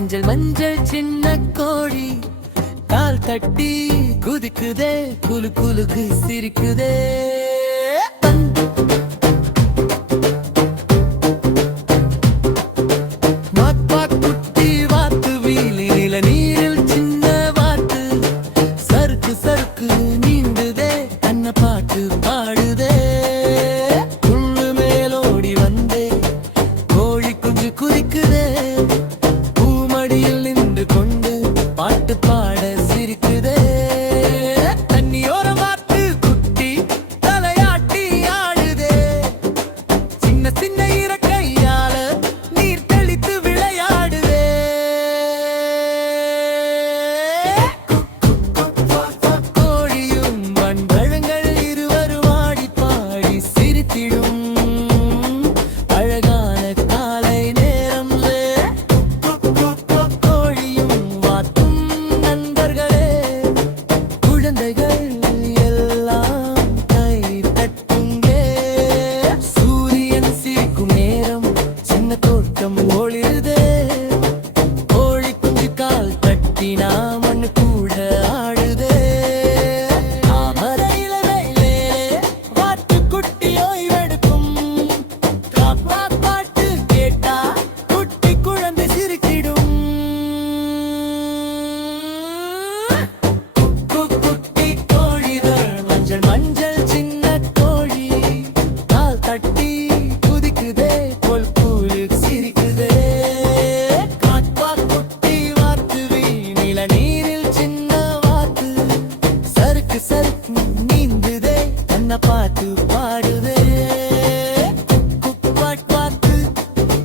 மஞ்சள் மஞ்சள் சின்ன கோழி கால் தட்டி குதிக்குதே குலு குலுக்கு சிரிக்குதே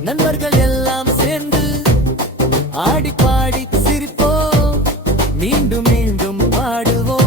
நண்பர்கள் எல்லாம் சேர்ந்து ஆடி பாடி சிரிப்போம் மீண்டும் மீண்டும் பாடுவோம்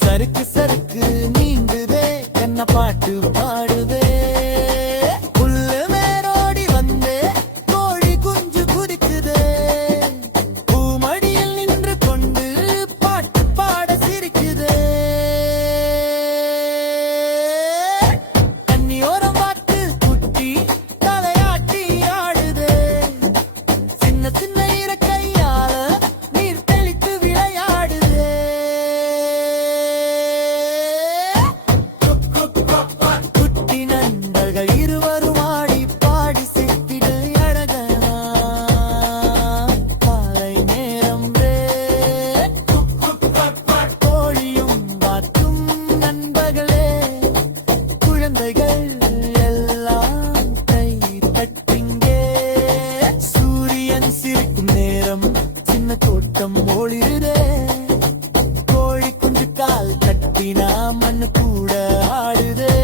சருக்கு சருக்கு நீந்துதே என்ன பாட்டு பாடுதே புல்லு மேரோடி வந்தே கோழி குஞ்சு குதிக்குதே பூமடியில் நின்று கொண்டு பாட்டு பாட சிரிக்குதே தண்ணியோரம் பார்த்து குட்டி தலையாட்டி ஆடுதே சின்ன சின்ன இறக்கையால நீர் தெளித்து விளையாடுதே தோட்டம் ஒளிருதே கோழி குஞ்சு கால் கட்டினா மண்ணு கூட ஆடுதே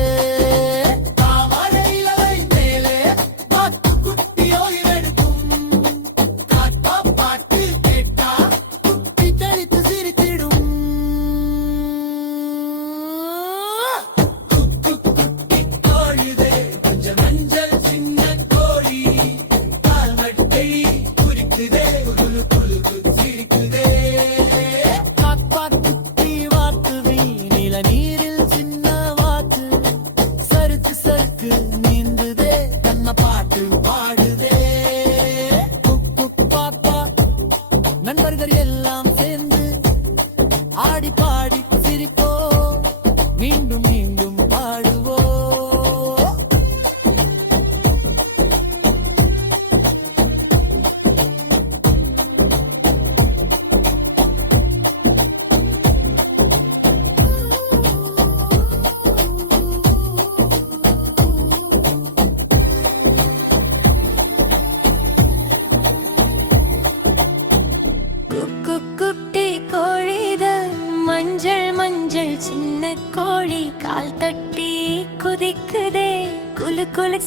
பாட்டு கேட்டா குட்டி தளித்து சிரித்திடும் கோழிதே மஞ்சள் மஞ்சள் சின்ன கோழி கால் மட்டை குறிக்குதே நண்பர்கள் எல்லாம் சேர்ந்து ஆடி பாடி சிரிப்போம் மீண்டும் மீண்டும் பாடுவோம்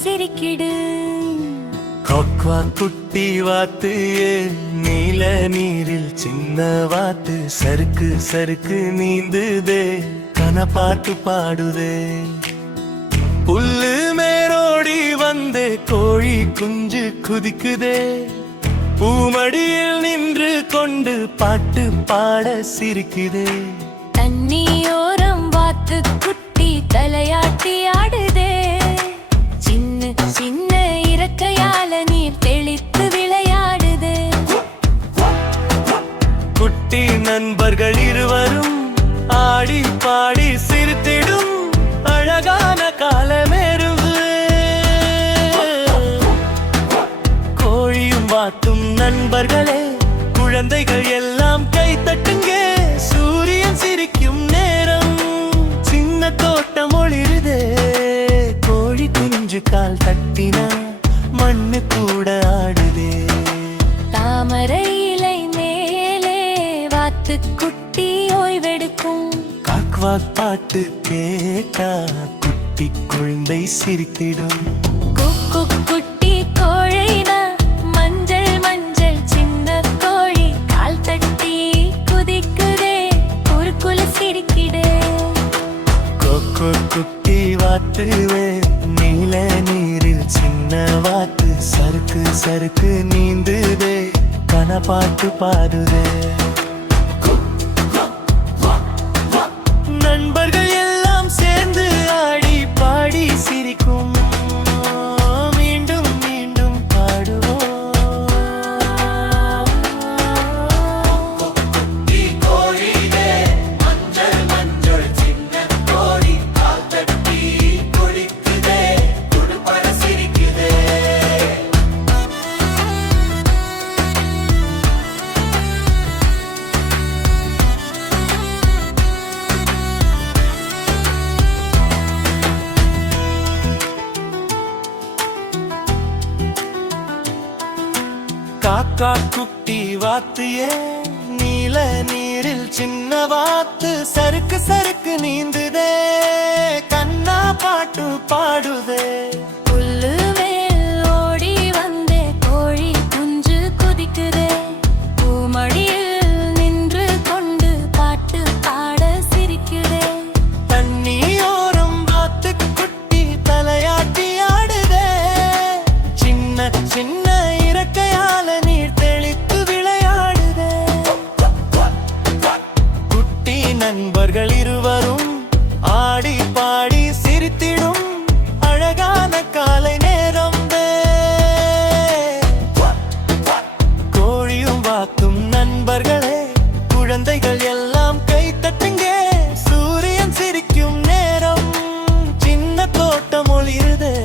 சிரிக்கிடு. கொக்வா குட்டி வாத்து நீல நீரில் சின்ன வாத்து சறுக்கு சறுக்கு நீந்துதே கனப்பாட்டு பாடுதே. புல்லு மேரோடி வந்தே கோழி குஞ்சு குதிக்குதே பூமடியில் நின்று கொண்டு பாட்டு பாட சிரிக்குதே. தண்ணியோரம் வாத்து குட்டி தலையாட்டி ஆடுதே. சின்ன சின்ன இறக்கையால நீர் தெளித்து விளையாடுதே. குட்டி நண்பர்கள் இருவரும் ஆடி பாடி சிரித்திடும் அழகான காலமேறுவு. கோழியும் வாத்தும் நண்பர்களே குழந்தைகள் எல்லாம் கை தட்டுங்க சூரியன் சிரிக்கும் நேரம். சின்ன தோட்டம் ஒளிருதே கோழி குஞ்சு கால் தட்டினா மண்ணு கூட ஆடுதே. தாமரை இலை மேலே வாத்து குட்டி ஓய்வெடுக்கும். காக்வாக் பாட்டு கேட்டா குட்டி குழந்தை சிரித்திடும். குக்கு குட்டி கோழினா மஞ்சள் மஞ்சள் சின்ன கோழி கால் தட்டி குதிக்குதே குறுக்குல சிரிக்கிடே. கொக்கு குட்டி வாத்துவே நீல நீரில் சின்ன வாத்து சறுக்கு சறுக்கு நீந்துதே கனப்பாட்டு பாடுதே. நண்பர்கள் எல்லாம் சேர்ந்து ஆடி பாடி சிரிக்கும் மீண்டும் மீண்டும் பாடுவோம். காக்கா குட்டி வாத்து நீல நீரில் சின்ன வாத்து சறுக்கு சறுக்கு நீந்துதே கண்ணா பாட்டு பாடுதே. புல்லு மேல் ஓடி வந்தே கோழி குஞ்சு குதிக்குதே. பூமடியில் நின்று கொண்டு பாட்டு பாட சிரிக்குதே. தண்ணியோரம் வாத்து குட்டி தலையாட்டி ஆடுதே. சின்ன சின்ன இறக்கையால நீர் தெளித்து விளையாடுதே. குட்டி நண்பர்கள் இருவரும் ஆடி பாடி சிரித்திடும் அழகான காலை நேரம். கோழியும் வாத்தும் நண்பர்களே குழந்தைகள் எல்லாம் கை தட்டுங்க சூரியன் சிரிக்கும் நேரம். சின்ன தோட்டம் ஒளிருதே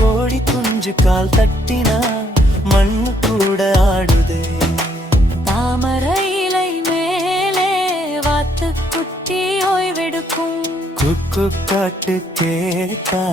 கோழி குஞ்சு கால் தட்டினா மண்ணு கூட ஆடுதே. தாமரை இலை மேலே வாத்து குட்டி ஓய்வெடுக்கும். குக்கு பாட்டு கேட்டா